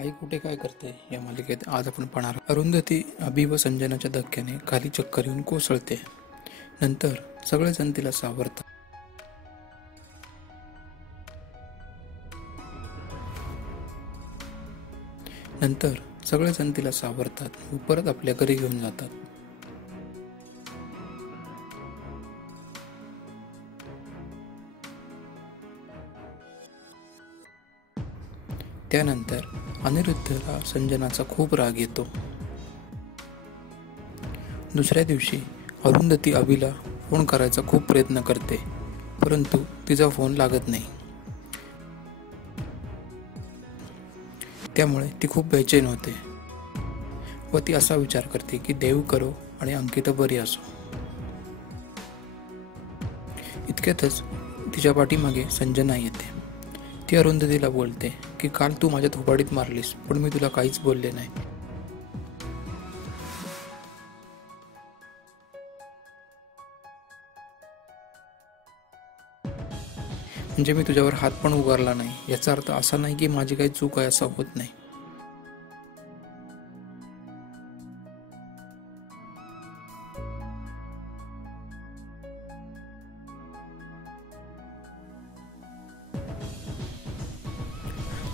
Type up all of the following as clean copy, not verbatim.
आई कुठे काय करते या मालिकेत आज आपण पाहणार आहोत. अरुंधती अभि व संजनाच्या धक्क्याने खाली चक्कर येऊन कोसळते. नंतर सगळेजण तिला सावरतात. व परत आपल्या घरी घेऊन जातात. त्यानंतर अनिरुद्धला संजनाचा खूप राग येतो. दुसऱ्या दिवशी अरुंधती अभिला फोन करायचा खूप प्रयत्न करते, परंतु तिचा फोन लागत नाही. त्यामुळे ती खूप बेचैन होते व ती असा विचार करते की देव करो आणि अंकिता बरी असो. इतक्यातच तिच्या पाठीमागे संजना येते. ती अरुंधतीला बोलते की काल तू माझ्या थोबाडीत मारलीस, पण मी तुला काहीच बोलले नाही. म्हणजे मी तुझ्यावर हात पण उगारला नाही. याचा अर्थ असा नाही की माझी काही चूक आहे असं होत नाही.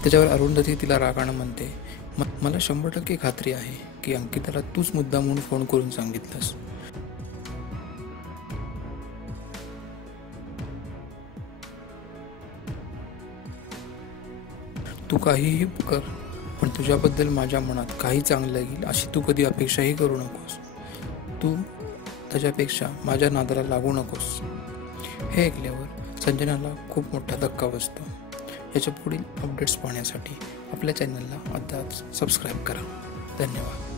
त्याच्यावर अरुंधती तिला रागानं म्हणते, मला 100% खात्री आहे की अंकिताला तूच मुद्दा म्हणून फोन करून सांगितलंस. तू काहीही कर, पण तुझ्याबद्दल माझ्या मनात काही चांगलं येईल अशी तू कधी अपेक्षाही करू नकोस. तू त्याच्यापेक्षा माझ्या नादाला लागू नकोस. हे ऐकल्यावर संजनाला खूप मोठा धक्का बसतो. याच्या पुढील अपडेट्स पाहण्यासाठी आपल्या चॅनलला आताच सबस्क्राईब करा. धन्यवाद.